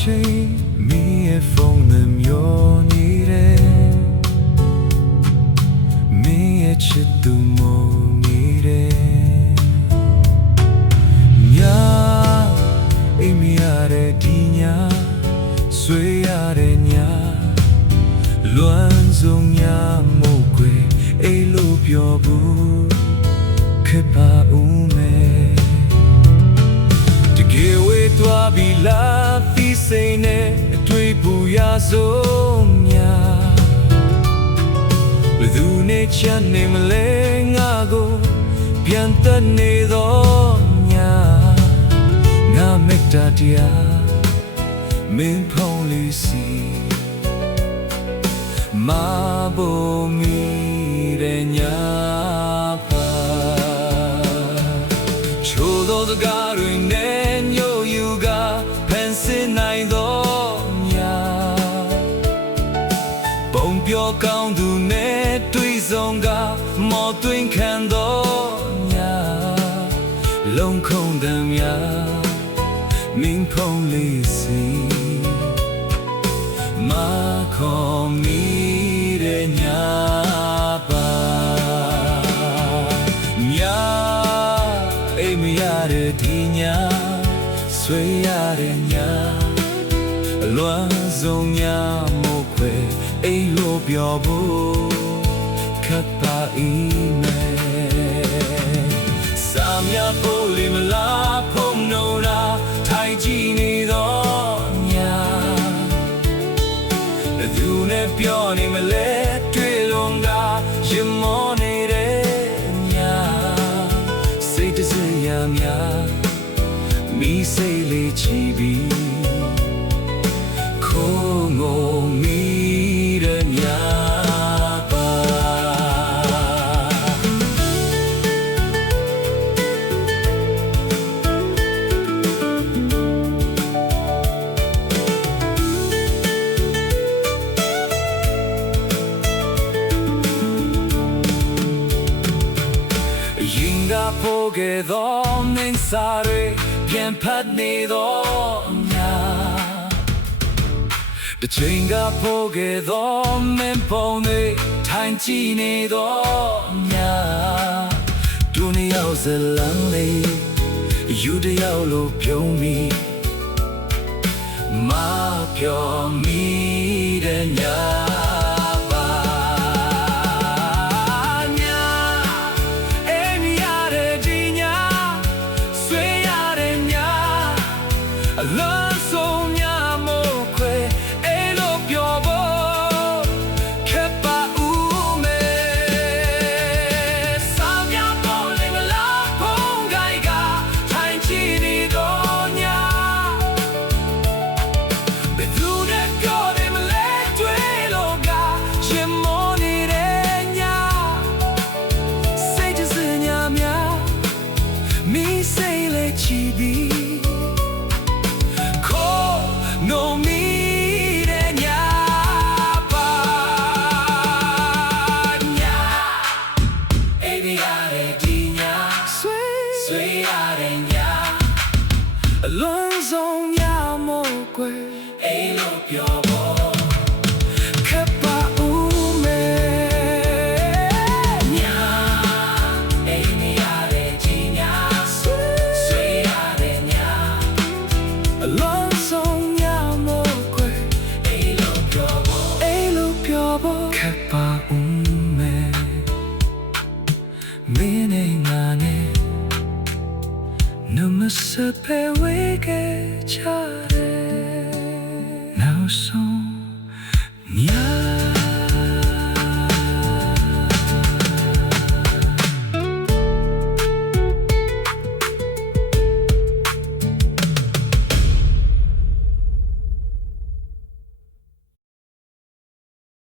ချိန်မင်းရဲ့ဖုန်းနဲ့မျောနေတယ်မင်းရဲ့ချစ်သူမို့နေတယ်ညအိမ်မရတဲ့ဒီညဆွေရတဲ့ညလွမ်းစုံညမို့ခွေအိမ်လို့ပြောဘူးခက်ပါဦးမယ်တကယ်ဝေးသွားပြီလားဒီစိတ်နဲ့အတွေ့ပူရဆုံးများဘယ်သူနဲ့ချမ်းနေမလဲငါကိုပြန်သက်နေတော့ညငါမေတ္တာတရားမင်းဖုံးလေးစီမဘုံမီတဲ့ညပါချိုးသောစကားတွေနဲ့ညို့ယူကဖန်ဆင်းနိုင်သောညပုံပြောကောင်းသူနဲ့တွေ့ဆုံကမော်သွင်းခံသောညလုံးခုံတမ်းများမင်းဖုံးလေးစီမခေါ်မီတဲ့ညပါညအိမ်မရတဲ့ဒီညဆွေရတဲ့ညအလွမ်းဆုံးညမို့ခွေအိမ်လို့ပြောဖို့ခက်ပါ၏မယ်စာမြတ်ဖို့လီမလားဖုံးနိုးတာထိုင်ကြည့်နေတော့ညသူနဲ့ပြောနေမလဲတွေ့လုံးကရင်မောနေတဲ့ညစိတ်တစရများမိစိတ်လေးချီပြီးခိုးငုံမိတဲ့ညပါရင်ကပိုးခဲ့သောမင်းစာတွေပြန်ဖတ်နေသောညတချိန်ကပိုးခဲ့သောမင်းပုံတွေထိုင်ကြည့်နေသောညဒုနီရောက်ဇလံလေးယူတယောက်လို့ပြုံးပြီးမပြောမိတဲ့ညအလုံးစုံညမို့ခွေအိမ်လို့ပြောဖို့ခက်ပါဦးမယ်စာမြတ်ပေါ်လေးမလားဖုံးကိုင်ကထိုင်ချီနေတော့ညဘယ်သူနဲ့ပြောနေမလဲတွေ့လို့ကရင်မောနေတဲ့ညစိတ်တစညများမိစိတ်လေးချီပြီးNo me de ña pa ña Baby are di ña Sui are ña Alonso ña mo kwe Ei lo pyo bo Kepa ume ña Baby are di ña Sui are ña Alonsoခက်ပါဦးမယ်မင်းနဲ့ငါနဲ့နမစပဲဝေးခဲ့ကြတယ်နောက်ဆုံး